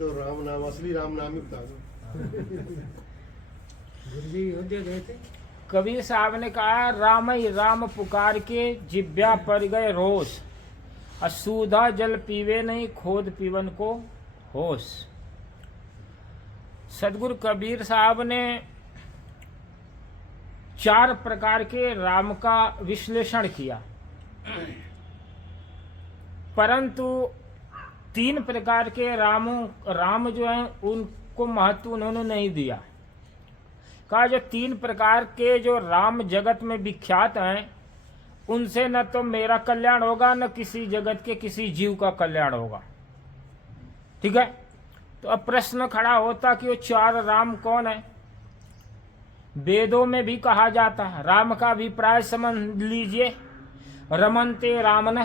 तो राम नाम, असली राम नाम ही बता दो। गुरुजी अयोध्या गए थे। कबीर साहब ने कहा, राम ही राम पुकार के जिब्या पर गए रोष, असूधा जल पीवे नहीं खोद पीवन को होश। सदगुरु कबीर साहब ने 4 प्रकार के राम का विश्लेषण किया, परंतु 3 प्रकार के राम जो हैं उनको महत्व उन्होंने नहीं दिया। कहा जो 3 प्रकार के जो राम जगत में विख्यात हैं, उनसे न तो मेरा कल्याण होगा, न किसी जगत के किसी जीव का कल्याण होगा। ठीक है, तो अब प्रश्न खड़ा होता कि वो 4 राम कौन है। वेदों में भी कहा जाता है, राम का अभिप्राय समझ लीजिए, रमनते रामन,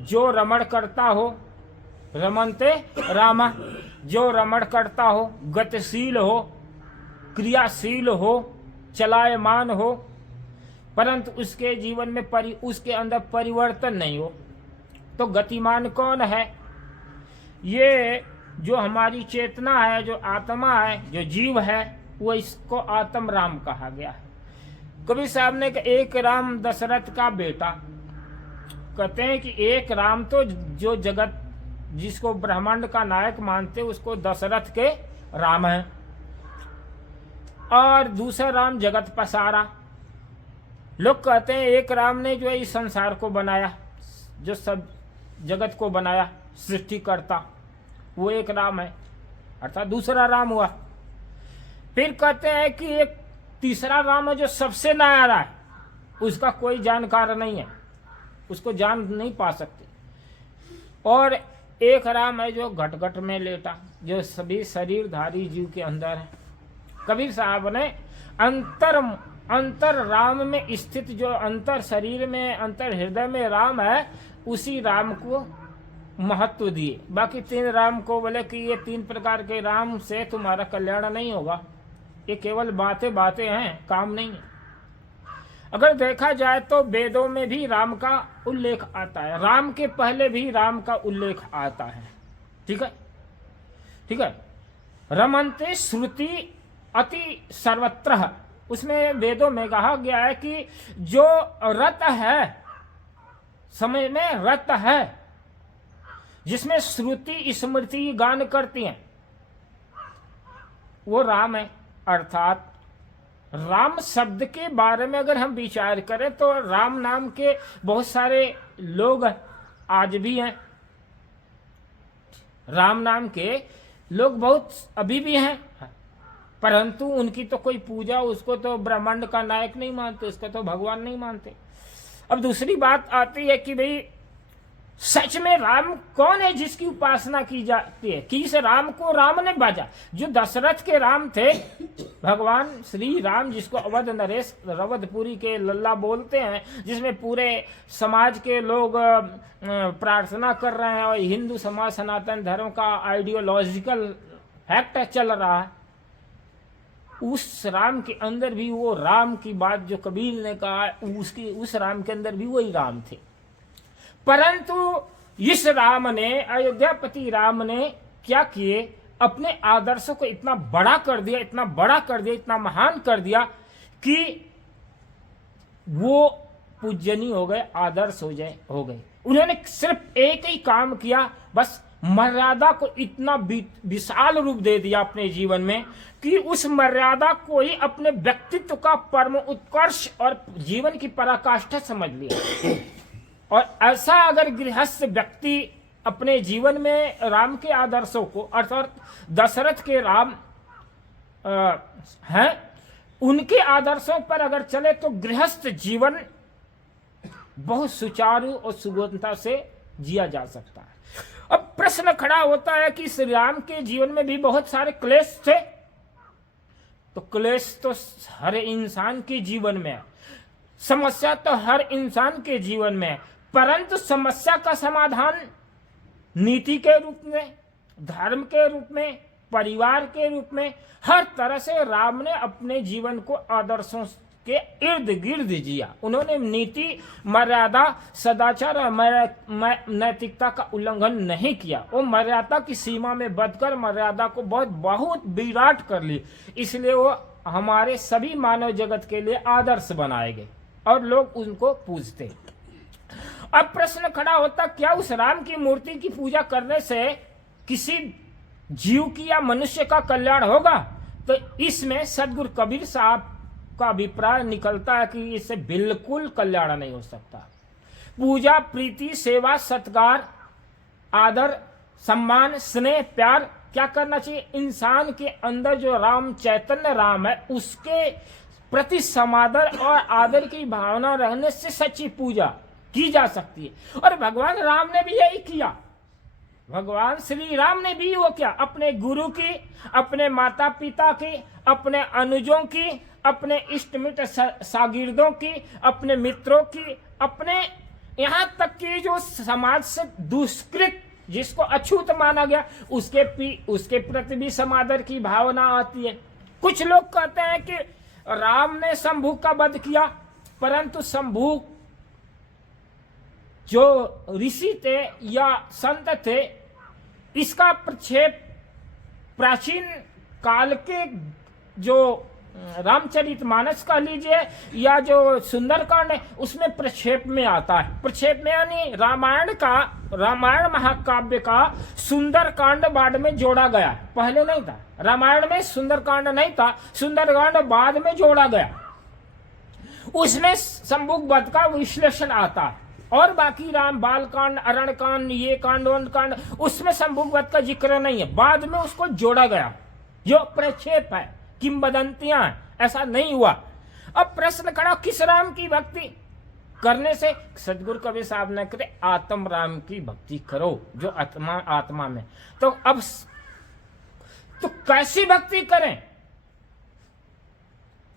जो रमण करता हो, रमनते राम, जो रमण करता हो, गतिशील हो, क्रियाशील हो, चलायमान हो, परंतु उसके जीवन में उसके अंदर परिवर्तन नहीं हो। तो गतिमान कौन है? ये जो हमारी चेतना है, जो आत्मा है, जो जीव है, वो इसको आत्म राम कहा गया है। कबीर साहब ने एक राम दशरथ का बेटा, कहते हैं कि एक राम तो जो जगत जिसको ब्रह्मांड का नायक मानते उसको दशरथ के राम है, और दूसरा राम जगत पसारा। लोग कहते हैं एक राम ने जो है इस संसार को बनाया, जो सब जगत को बनाया, सृष्टि करता, वो एक राम है, अर्थात दूसरा राम हुआ। फिर कहते हैं कि एक तीसरा राम है जो सबसे न्यारा है, उसका कोई जानकार नहीं है, उसको जान नहीं पा सकते। और एक राम है जो घट घट में लेटा, जो सभी शरीरधारी जीव के अंदर है। कबीर साहब ने अंतर राम में स्थित जो अंतर शरीर में, अंतर हृदय में राम है, उसी राम को महत्व दिए। बाकी 3 राम को बोले कि ये 3 प्रकार के राम से तुम्हारा कल्याण नहीं होगा, ये केवल बातें हैं, काम नहीं है। अगर देखा जाए तो वेदों में भी राम का उल्लेख आता है, राम के पहले भी राम का उल्लेख आता है। ठीक है, ठीक है। रमन्ते श्रुति अति सर्वत्र, उसमें वेदों में कहा गया है कि जो रत है, समय में रत है, जिसमें श्रुति स्मृति गान करती हैं, वो राम है। अर्थात राम शब्द के बारे में अगर हम विचार करें तो राम नाम के बहुत सारे लोग आज भी हैं, राम नाम के लोग बहुत अभी भी हैं, परंतु उनकी तो कोई पूजा, उसको तो ब्रह्मांड का नायक नहीं मानते, उसको तो भगवान नहीं मानते। अब दूसरी बात आती है कि भाई सच में राम कौन है जिसकी उपासना की जाती है, कि इस राम को राम ने बाजा। जो दशरथ के राम थे, भगवान श्री राम, जिसको अवध नरेश रवधपुरी के लल्ला बोलते हैं, जिसमें पूरे समाज के लोग प्रार्थना कर रहे हैं और हिंदू समाज सनातन धर्म का आइडियोलॉजिकल फैक्ट चल रहा है, उस राम के अंदर भी वो राम की बात जो कबीर ने कहा, उस राम के अंदर भी वही राम थे। परंतु इस राम ने, अयोध्यापति राम ने क्या किए, अपने आदर्शों को इतना बड़ा कर दिया, इतना बड़ा कर दिया, इतना महान कर दिया कि वो पूजनीय हो गए, आदर्श हो गए। उन्होंने सिर्फ एक ही काम किया, बस मर्यादा को इतना विशाल रूप दे दिया अपने जीवन में कि उस मर्यादा को ही अपने व्यक्तित्व का परम उत्कर्ष और जीवन की पराकाष्ठा समझ लिया। और ऐसा अगर गृहस्थ व्यक्ति अपने जीवन में राम के आदर्शों को, अर्थात दशरथ के राम हैं, उनके आदर्शों पर अगर चले तो गृहस्थ जीवन बहुत सुचारू और सुगमता से जिया जा सकता है। अब प्रश्न खड़ा होता है कि श्री राम के जीवन में भी बहुत सारे क्लेश थे, तो क्लेश तो हर इंसान के जीवन में है, समस्या तो हर इंसान के जीवन में है, परंतु समस्या का समाधान नीति के रूप में, धर्म के रूप में, परिवार के रूप में, हर तरह से राम ने अपने जीवन को आदर्शों के इर्द गिर्द जिया। उन्होंने नीति, मर्यादा, सदाचार और नैतिकता का उल्लंघन नहीं किया। वो मर्यादा की सीमा में बदकर मर्यादा को बहुत विराट कर ली। इसलिए वो हमारे सभी मानव जगत के लिए आदर्श बनाए गए और लोग उनको पूजते। अब प्रश्न खड़ा होता, क्या उस राम की मूर्ति की पूजा करने से किसी जीव की या मनुष्य का कल्याण होगा? तो इसमें सदगुरु कबीर साहब का अभिप्राय निकलता है कि इससे बिल्कुल कल्याण नहीं हो सकता। पूजा, प्रीति, सेवा, सत्कार, आदर, सम्मान, स्नेह, प्यार क्या करना चाहिए? इंसान के अंदर जो राम चैतन्य राम है उसके प्रति समादर और आदर की भावना रहने से सच्ची पूजा की जा सकती है। और भगवान राम ने भी यही किया। भगवान श्री राम ने भी वो क्या, अपने गुरु की, अपने माता पिता की, अपने अनुजों की, अपने इष्ट मित्र शागिर्दों की, अपने मित्रों की, अपने यहाँ तक कि जो समाज से दुष्कृत, जिसको अछूत माना गया, उसके प्रति भी समादर की भावना आती है। कुछ लोग कहते हैं कि राम ने शंभु का वध किया, परंतु शंभु जो ऋषि थे या संत थे, इसका प्रक्षेप प्राचीन काल के जो रामचरितमानस कह लीजिए या जो सुंदरकांड है उसमें प्रक्षेप में आता है। प्रक्षेप में यानी रामायण महाकाव्य का सुंदरकांड बाद में जोड़ा गया, पहले नहीं था। रामायण में सुंदरकांड नहीं था, सुंदरकांड बाद में जोड़ा गया। उसमें शंभु वध का विश्लेषण आता है और बाकी राम बालकांड, अरणकांड, ये कांड वन कांड, उसमें शंभु वध का जिक्र नहीं है, बाद में उसको जोड़ा गया। जो प्रक्षेप है, किंवदंतियां हैं, ऐसा नहीं हुआ। अब प्रश्न खड़ा, किस राम की भक्ति करने से? सदगुरु कबीर साहब ने कहते आत्म राम की भक्ति करो, जो आत्मा में। तो अब तो कैसी भक्ति करें?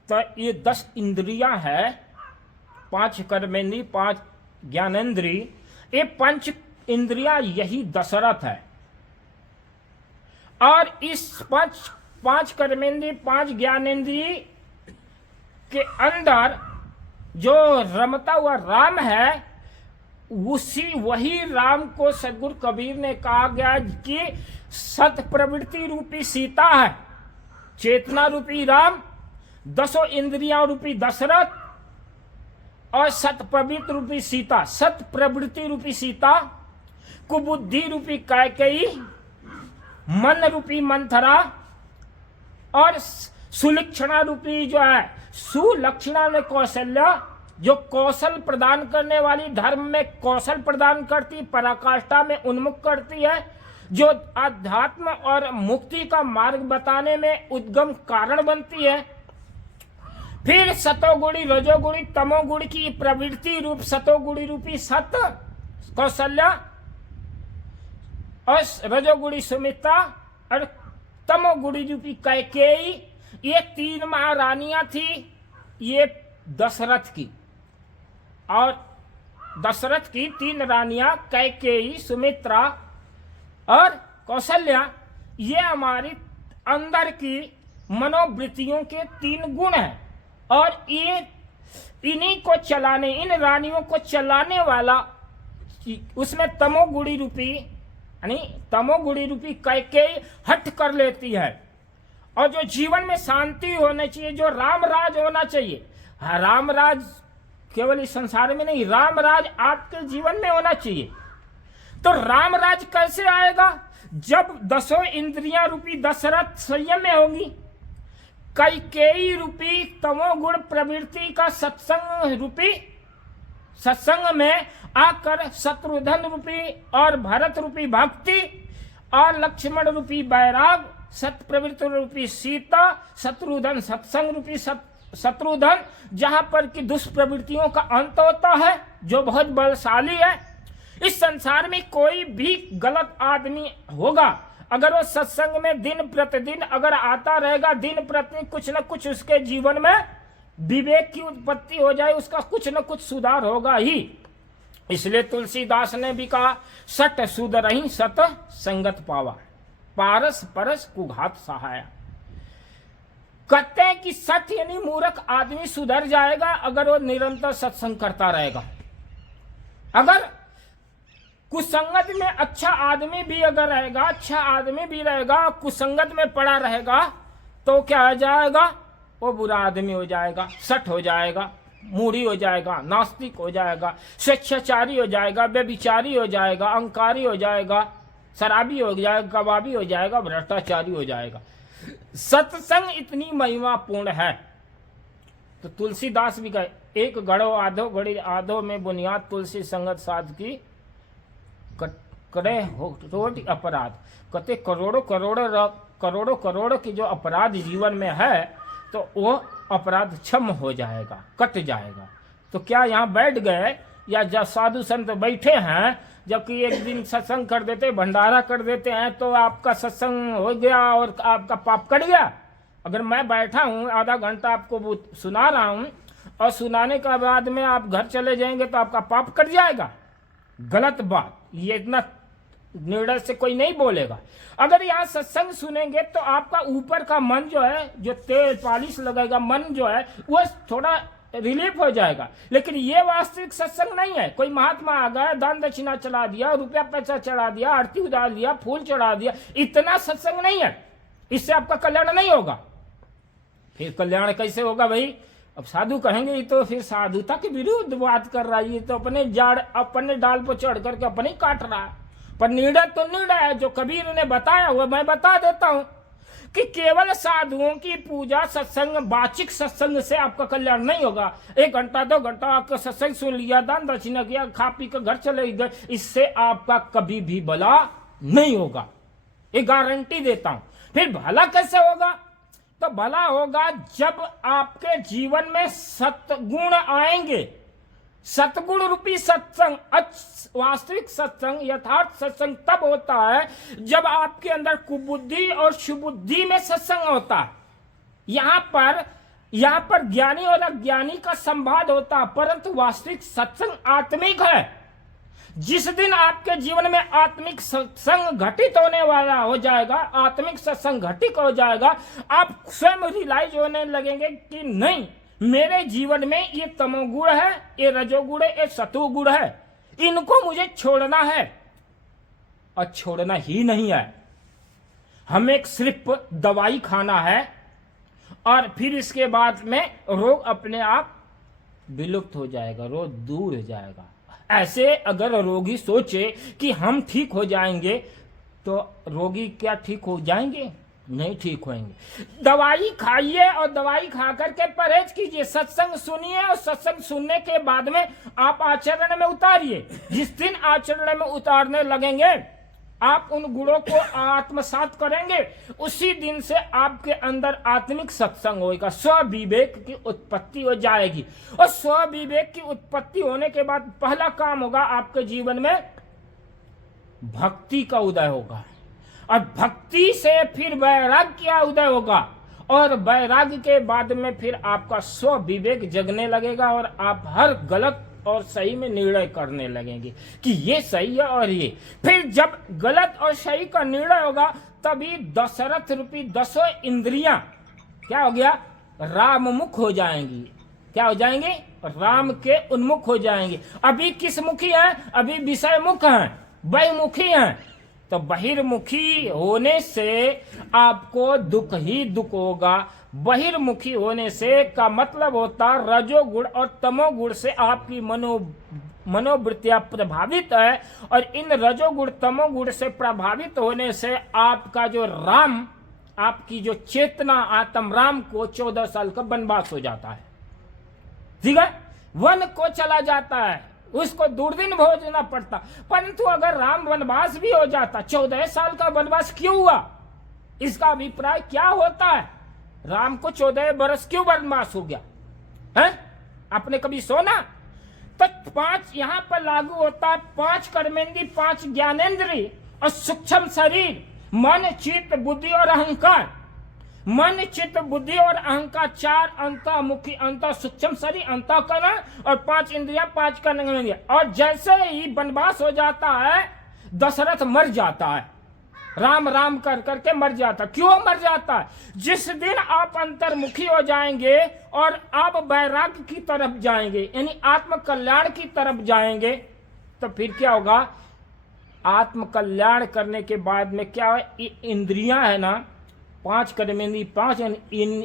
तो ये 10 इंद्रियां है, 5 कर्मेंद्रिय, 5 ज्ञानेन्द्रिय, ये 5 इंद्रियां यही दशरथ है। और इस 5 कर्मेंद्रिय, 5 ज्ञानेन्द्रिय के अंदर जो रमता हुआ राम है, वही राम को सदगुरु कबीर ने कहा गया कि सत प्रवृत्ति रूपी सीता है, चेतना रूपी राम, 10 इंद्रियां रूपी दशरथ और सत प्रवृत्ति रूपी सीता। सत प्रवृत्ति रूपी सीता, कुबुद्धि रूपी कैकेयी, मन रूपी मंथरा और सुलक्षणा रूपी जो है सुलक्षणा में कौशल्या, जो कौशल प्रदान करने वाली, धर्म में कौशल प्रदान करती, पराकाष्ठा में उन्मुख करती है, जो आध्यात्म और मुक्ति का मार्ग बताने में उद्गम कारण बनती है। फिर सतोगुणी, रजोगुणी, तमोगुणी की प्रवृत्ति रूप सतोगुणी रूपी सत कौशल्या और रजोगुणी सुमित्रा और तमोगुणी रूपी कैकेयी, ये 3 महारानियां थी ये दशरथ की। और दशरथ की 3 रानियां कैकेयी, सुमित्रा और कौशल्या, ये हमारी अंदर की मनोवृत्तियों के 3 गुण हैं। और ये इन्हीं को चलाने, इन रानियों को चलाने वाला उसमें तमोगुणी रूपी यानी तमोगुणी रूपी कैकेयी हट कर लेती है। और जो जीवन में शांति होनी चाहिए, जो राम राज होना चाहिए, राम राज केवल इस संसार में नहीं, राम राज आपके जीवन में होना चाहिए। तो राम राज कैसे आएगा? जब 10 इंद्रियां रूपी दशरथ संयम में होगी, कैकेयी रूपी तमोगुण प्रवृत्ति का सत्संग में आकर शत्रुघ्न रूपी और भरत रूपी भक्ति और लक्ष्मण रूपी बैराग, सत प्रवृत्ति रूपी सीता, शत्रुघ्न सत्संग रूपी शत्रुघ्न, जहां पर कि दुष्प्रवृत्तियों का अंत होता है, जो बहुत बलशाली है। इस संसार में कोई भी गलत आदमी होगा, अगर वो सत्संग में दिन प्रतिदिन अगर आता रहेगा, दिन प्रतिदिन कुछ न कुछ उसके जीवन में विवेक की उत्पत्ति हो जाए, उसका कुछ न कुछ सुधार होगा ही। इसलिए तुलसीदास ने भी कहा, सट सुधरहि सत संगत पावा, पारस परस कुघात सहाया। कहते हैं कि सठ यानी मूर्ख आदमी सुधर जाएगा अगर वो निरंतर सत्संग करता रहेगा। अगर कुसंगत में अच्छा आदमी भी अगर रहेगा, अच्छा आदमी भी रहेगा, कुसंगत में पड़ा रहेगा तो क्या हो जाएगा, वो बुरा आदमी हो जाएगा, सठ हो जाएगा, मूढ़ी हो जाएगा, नास्तिक हो जाएगा, स्वेच्छाचारी हो जाएगा, व्यभिचारी हो जाएगा, अहंकारी हो जाएगा, शराबी हो जाएगा, कबाबी हो जाएगा, भ्रष्टाचारी हो जाएगा। सत्संग इतनी महिमापूर्ण है। तो तुलसीदास भी कहे, एक गढ़ो आधो गढ़ी आधो में बुनियाद तुलसी संगत साध की करे रोटी अपराध। कहते करोड़ों करोड़ की जो अपराध जीवन में है तो वो अपराध क्षम हो जाएगा, कट जाएगा। तो क्या यहाँ बैठ गए या जब साधु संत बैठे हैं, जबकि एक दिन सत्संग कर देते, भंडारा कर देते हैं तो आपका सत्संग हो गया और आपका पाप कट गया। अगर मैं बैठा हूँ आधा घंटा आपको सुना रहा हूँ और सुनाने के बाद में आप घर चले जाएंगे तो आपका पाप कट जाएगा। गलत बात, ये इतना निर्णय से कोई नहीं बोलेगा। अगर यहाँ सत्संग सुनेंगे तो आपका ऊपर का मन जो है, जो तेल पालिश लगेगा मन जो है, वो थोड़ा रिलीफ हो जाएगा। लेकिन ये वास्तविक सत्संग नहीं है। कोई महात्मा आ गया, दान दक्षिणा चढ़ा दिया, रुपया पैसा चढ़ा दिया, आरती उतार दिया, फूल चढ़ा दिया, इतना सत्संग नहीं है। इससे आपका कल्याण नहीं होगा। फिर कल्याण कैसे होगा भाई? अब साधु कहेंगे ये तो फिर साधुता के विरुद्ध बात कर रहा है, ये तो अपने डाल पर चढ़ करके अपने ही काट रहा है। पर निर्णय तो निर्णय है, जो कबीर ने बताया हुआ मैं बता देता हूं कि केवल साधुओं की पूजा सत्संग वाचिक सत्संग से आपका कल्याण नहीं होगा। 1 घंटा 2 घंटा आपका सत्संग सुन लिया, दान दक्षिणा किया, खा पी कर घर चले गए, इससे आपका कभी भी भला नहीं होगा, ये गारंटी देता हूं। फिर भला कैसे होगा? तो भला होगा जब आपके जीवन में सत्गुण आएंगे। सतगुण रूपी सत्संग, वास्तविक सत्संग, यथार्थ सत्संग तब होता है जब आपके अंदर कुबुद्धि और सुबुद्धि में सत्संग होता है। यहाँ पर ज्ञानी और अज्ञानी का संवाद होता है, परंतु वास्तविक सत्संग आत्मिक है। जिस दिन आपके जीवन में आत्मिक सत्संग घटित होने वाला हो जाएगा, आत्मिक सत्संग घटित हो जाएगा, आप स्वयं रियलाइज होने लगेंगे कि नहीं, मेरे जीवन में ये तमोगुण है, ये रजोगुण है, ये सतोगुण है, इनको मुझे छोड़ना है। और छोड़ना ही नहीं है, हमें सिर्फ दवाई खाना है और फिर इसके बाद में रोग अपने आप विलुप्त हो जाएगा, रोग दूर हो जाएगा। ऐसे अगर रोगी सोचे कि हम ठीक हो जाएंगे तो रोगी क्या ठीक हो जाएंगे? नहीं ठीक होंगे। दवाई खाइए और दवाई खा करके परहेज कीजिए, सत्संग सुनिए और सत्संग सुनने के बाद में आप आचरण में उतारिए। जिस दिन आचरण में उतारने लगेंगे, आप उन गुणों को आत्मसात करेंगे, उसी दिन से आपके अंदर आत्मिक सत्संग होगा, स्व विवेक की उत्पत्ति हो जाएगी। और स्व विवेक की उत्पत्ति होने के बाद पहला काम होगा आपके जीवन में भक्ति का उदय होगा, और भक्ति से फिर वैराग्य का उदय होगा, और वैराग्य के बाद में फिर आपका स्व विवेक जगने लगेगा और आप हर गलत और सही में निर्णय करने लगेंगे कि ये सही है और ये। फिर जब गलत और सही का निर्णय होगा तभी दशरथ रूपी 10 इंद्रियां क्या हो गया? राममुख हो जाएंगी। क्या हो जाएंगे? राम के उन्मुख हो जाएंगे। अभी किस मुखी हैं? अभी विषय मुख हैं, बहिर्मुखी हैं। तो बहिर्मुखी होने से आपको दुख ही दुख होगा। बहिर्मुखी होने से का मतलब होता रजोगुण और तमोगुण से आपकी मनोवृत्तियां प्रभावित है, और इन रजोगुण तमोगुण से प्रभावित होने से आपका जो राम, आपकी जो चेतना आत्म राम को 14 साल का वनवास हो जाता है। ठीक है, वन को चला जाता है, उसको दुर्दिन भोगना पड़ता। परंतु अगर राम वनवास भी हो जाता, 14 साल का वनवास क्यों हुआ? इसका अभिप्राय क्या होता है? राम को 14 बरस क्यों वनवास हो गया है? आपने कभी सोना? तो 5 यहाँ पर लागू होता है, 5 कर्मेंद्रिय, 5 ज्ञानेंद्रिय और सूक्ष्म शरीर, मन चित्त बुद्धि और अहंकार। मन चित्त बुद्धि और अहंकार 4 अंतर्मुखी, अंतर सूक्ष्म शरीर, अंतःकरण और 5 इंद्रिया, 5 कर्मेंद्रिय। और जैसे ही वनवास हो जाता है, दशरथ मर जाता है। राम राम कर करके मर जाता। क्यों मर जाता? जिस दिन आप अंतर्मुखी हो जाएंगे और आप वैराग्य की तरफ जाएंगे, यानी आत्म कल्याण की तरफ जाएंगे, तो फिर क्या होगा? आत्म कल्याण करने के बाद में क्या है? इंद्रियां है ना, 5 कर्मेंद्रिय 5,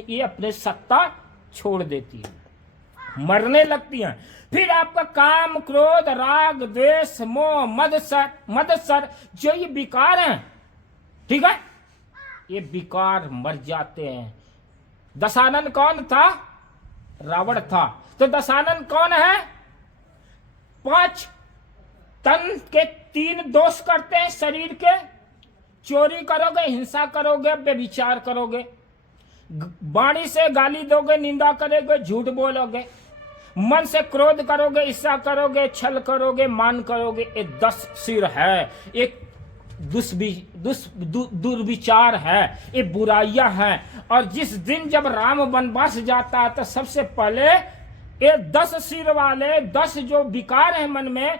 ये अपने सत्ता छोड़ देती है, मरने लगती हैं। फिर आपका काम, क्रोध, राग, द्वेष, मोह, मत्सर जो ये विकार हैं, ठीक है, ये विकार मर जाते हैं। दशानन कौन था? रावण था। तो दशानन कौन है? 5 तन के 3 दोष करते हैं शरीर के। चोरी करोगे, हिंसा करोगे, व्यभिचार करोगे, वाणी से गाली दोगे, निंदा करोगे, झूठ बोलोगे, मन से क्रोध करोगे, ईर्ष्या करोगे, छल करोगे, मान करोगे। ये 10 सिर है, एक दुर्विचार है, ये बुराइयां हैं। और जिस दिन जब राम वनवास जाता है तो सबसे पहले ये 10 सिर वाले 10 जो विकार है मन में,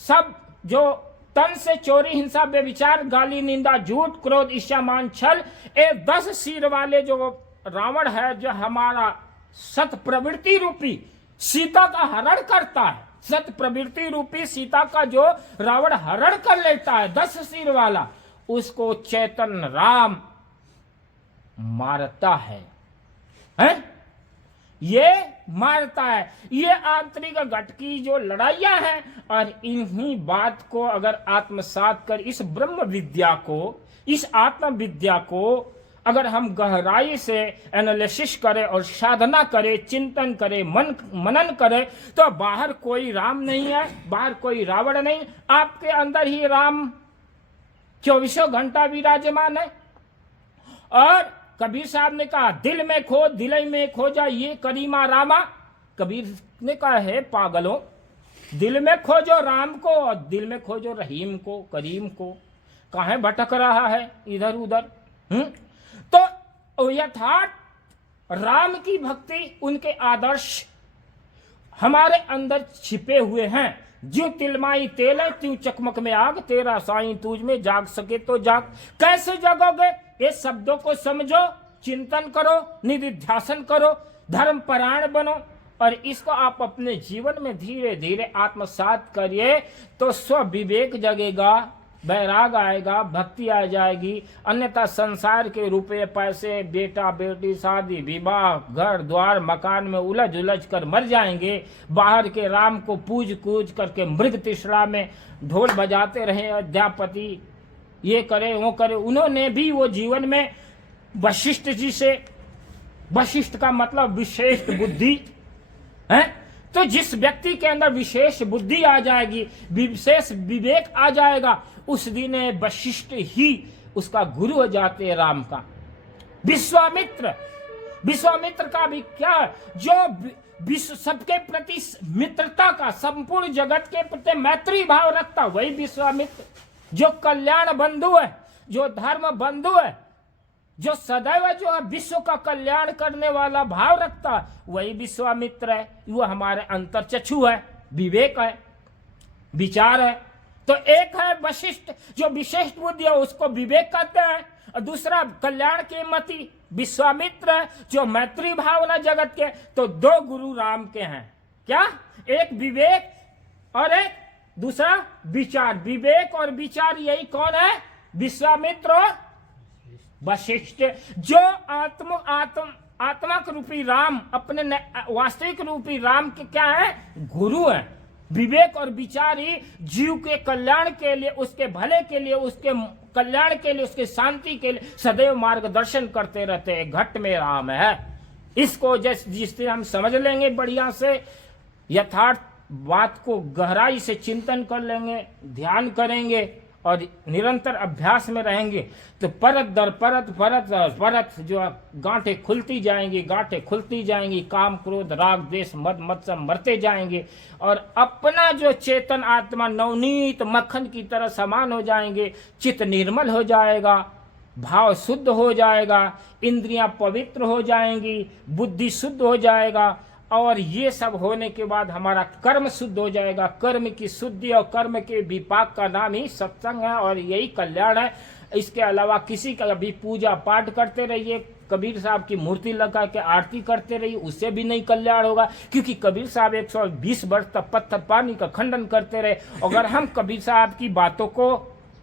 सब जो तन से चोरी, हिंसा, व्यभिचार, गाली, निंदा, झूठ, क्रोध, ईर्ष्या, मान, छल, ये 10 सिर वाले जो रावण है, जो हमारा सत प्रवृत्ति रूपी सीता का हरण करता है, सत प्रवृत्ति रूपी सीता का जो रावण हरण कर लेता है 10 सिर वाला, उसको चैतन राम मारता है, हैं? ये मारता है। ये आंतरिक घट की जो लड़ाइयां हैं, और इन्हीं बात को अगर आत्मसात कर इस ब्रह्म विद्या को, इस आत्म विद्या को अगर हम गहराई से एनालिसिस करें और साधना करें, चिंतन करें, मनन करें, तो बाहर कोई राम नहीं है, बाहर कोई रावण नहीं, आपके अंदर ही राम 24 घंटा विराजमान है। और कबीर साहब ने कहा, दिल में खो, दिलई में खो जा ये करीमा रामा। कबीर ने कहा है पागलों, दिल में खोजो राम को और दिल में खोजो रहीम को, करीम को, कहां भटक रहा है इधर उधर। तो यथार्थ राम की भक्ति, उनके आदर्श हमारे अंदर छिपे हुए हैं। ज्यों तिलमाई तेल है त्यों चकमक में आग, तेरा साईं तुझ में जाग सके तो जाग। कैसे जागोगे? ये शब्दों को समझो, चिंतन करो, निधिध्यासन करो, धर्म परायण बनो, और इसको आप अपने जीवन में धीरे धीरे आत्मसात करिए, तो स्व विवेक जगेगा, वैराग आएगा, भक्ति आ जाएगी। अन्यथा संसार के रुपए, पैसे, बेटा बेटी, शादी विवाह, घर द्वार, मकान में उलझ उलझ कर मर जाएंगे। बाहर के राम को पूज कूज करके मृग तृष्णा में ढोल बजाते रहे अध्यापति, ये करे वो करे। उन्होंने भी वो जीवन में वशिष्ठ जी से, वशिष्ठ का मतलब विशेष बुद्धि है, तो जिस व्यक्ति के अंदर विशेष बुद्धि आ जाएगी, विशेष विवेक आ जाएगा, उस दिन वशिष्ठ ही उसका गुरु हो जाते हैं राम का। विश्वामित्र, विश्वामित्र का भी क्या, जो विश्व सबके प्रति मित्रता का, संपूर्ण जगत के प्रति मैत्री भाव रखता, वही विश्वामित्र। जो कल्याण बंधु है, जो धर्म बंधु है, जो सदैव जो है विश्व का कल्याण करने वाला भाव रखता, वही विश्वामित्र है। वो हमारे अंतर्चक्षु है, विवेक है, विचार है। तो एक है वशिष्ठ जो विशेष बुद्धि है, उसको विवेक कहते हैं, और दूसरा कल्याण के मति विश्वामित्र है जो मैत्री भावना जगत के। तो 2 गुरु राम के हैं, क्या? एक विवेक और एक दूसरा विचार। विवेक और विचार, यही कौन है? विश्वामित्र और वशिष्ठ। जो आत्मा के रूपी राम, अपने वास्तविक रूपी राम के क्या है? गुरु है। विवेक और विचार ही जीव के कल्याण के लिए, उसके भले के लिए, उसके कल्याण के लिए, उसके शांति के लिए सदैव मार्गदर्शन करते रहते हैं। घट में राम है। इसको जिस दिन हम समझ लेंगे, बढ़िया से यथार्थ बात को गहराई से चिंतन कर लेंगे, ध्यान करेंगे और निरंतर अभ्यास में रहेंगे, तो परत दर परत, परत दर परत जो गांठें खुलती जाएंगी, गांठें खुलती जाएंगी। काम, क्रोध, राग, द्वेष, मद मत्सर मरते जाएंगे, और अपना जो चेतन आत्मा नवनीत मक्खन की तरह समान हो जाएंगे। चित्त निर्मल हो जाएगा, भाव शुद्ध हो जाएगा, इंद्रियां पवित्र हो जाएंगी, बुद्धि शुद्ध हो जाएगा, और ये सब होने के बाद हमारा कर्म शुद्ध हो जाएगा। कर्म की शुद्धि और कर्म के विपाक का नाम ही सत्संग है और यही कल्याण है। इसके अलावा किसी का भी पूजा पाठ करते रहिए, कबीर साहब की मूर्ति लगा के आरती करते रहिए, उससे भी नहीं कल्याण होगा, क्योंकि कबीर साहब 120 वर्ष तक पत्थर पानी का खंडन करते रहे। अगर हम कबीर साहब की बातों को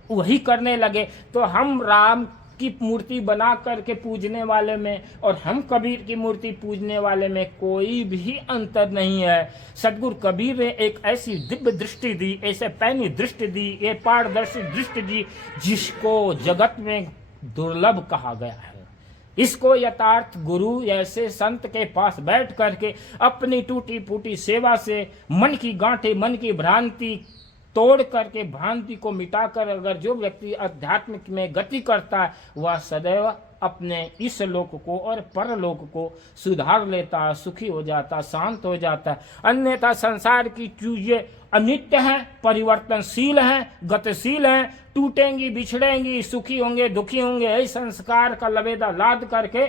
वही करने लगे तो हम राम की मूर्ति बना करके पूजने वाले में और हम कबीर की मूर्ति पूजने वाले में कोई भी अंतर नहीं है। सदगुरु कबीर ने एक ऐसी दिव्य दृष्टि दी, ऐसे पैनी दृष्टि दी, ये पारदर्शी दृष्टि दी जिसको जगत में दुर्लभ कहा गया है। इसको यथार्थ गुरु ऐसे संत के पास बैठ करके अपनी टूटी फूटी सेवा से मन की गांठें, मन की भ्रांति तोड़ करके, भ्रांति को मिटाकर अगर जो व्यक्ति आध्यात्मिक में गति करता है वह सदैव अपने इस लोक को और परलोक को सुधार लेता है, सुखी हो जाता, शांत हो जाता है। अन्यथा संसार की चीजें अनित्य हैं, परिवर्तनशील हैं, गतिशील हैं, टूटेंगी, बिछड़ेंगी, सुखी होंगे, दुखी होंगे। यही संस्कार का लबेदा लाद करके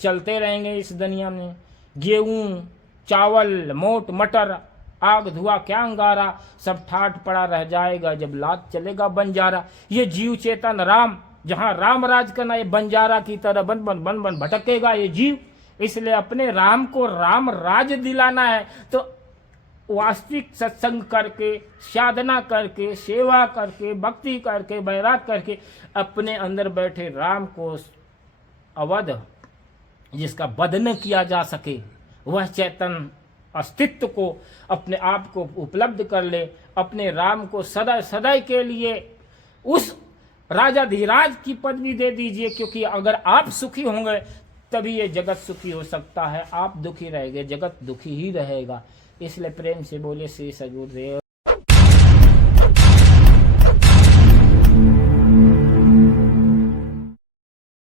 चलते रहेंगे इस दुनिया में। गेहूं, चावल, मोट, मटर, आग धुआं क्या अंगारा, सब ठाठ पड़ा रह जाएगा जब लाद चलेगा बंजारा। ये जीव चेतन राम, जहाँ राम राज करना, ये बंजारा की तरह बन बन बन बन भटकेगा ये जीव। इसलिए अपने राम को राम राज दिलाना है तो वास्तविक सत्संग करके, साधना करके, सेवा करके, भक्ति करके, बैराग करके अपने अंदर बैठे राम को अवध जिसका वध न किया जा सके वह चेतन अस्तित्व को अपने आप को उपलब्ध कर ले। अपने राम को सदा सदा के लिए उस राजाधिराज की पदवी दे दीजिए, क्योंकि अगर आप सुखी होंगे तभी ये जगत सुखी हो सकता है। आप दुखी रहेंगे, जगत दुखी ही रहेगा। इसलिए प्रेम से बोले श्री सद्गुरुदेव।